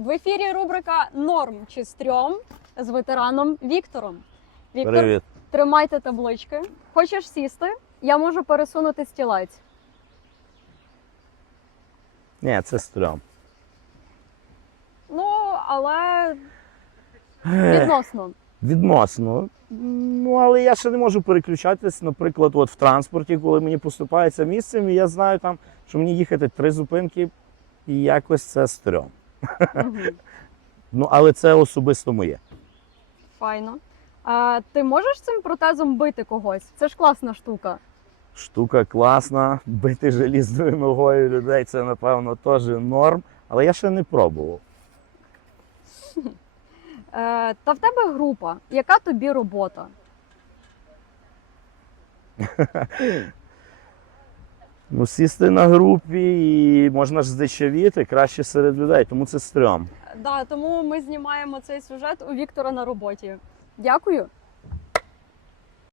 В ефірі рубрика Норм чи стрьом з ветераном Віктором. Віктор, Привіт. тримайте таблички. Хочеш сісти? Я можу пересунути стілець. Ні, це стрьом. Ну, але відносно. Відносно. Ну, але я ще не можу переключатись, наприклад, от в транспорті, коли мені поступається місцем, і я знаю там, що мені їхати три зупинки, і якось це стрьом. Мгм. Ну, але це особисто моє. Файно. А, ти можеш цим протезом бити когось? Це ж класна штука. Штука класна, бити желізною ногою людей це, напевно, теж норм, але я ще не пробував. Е, та в тебе група. Яка тобі робота? Ну, сісти на групі і можна ж здичавіти краще серед людей, тому це стрьом. Да, тому ми знімаємо цей сюжет у Віктора на роботі. Дякую.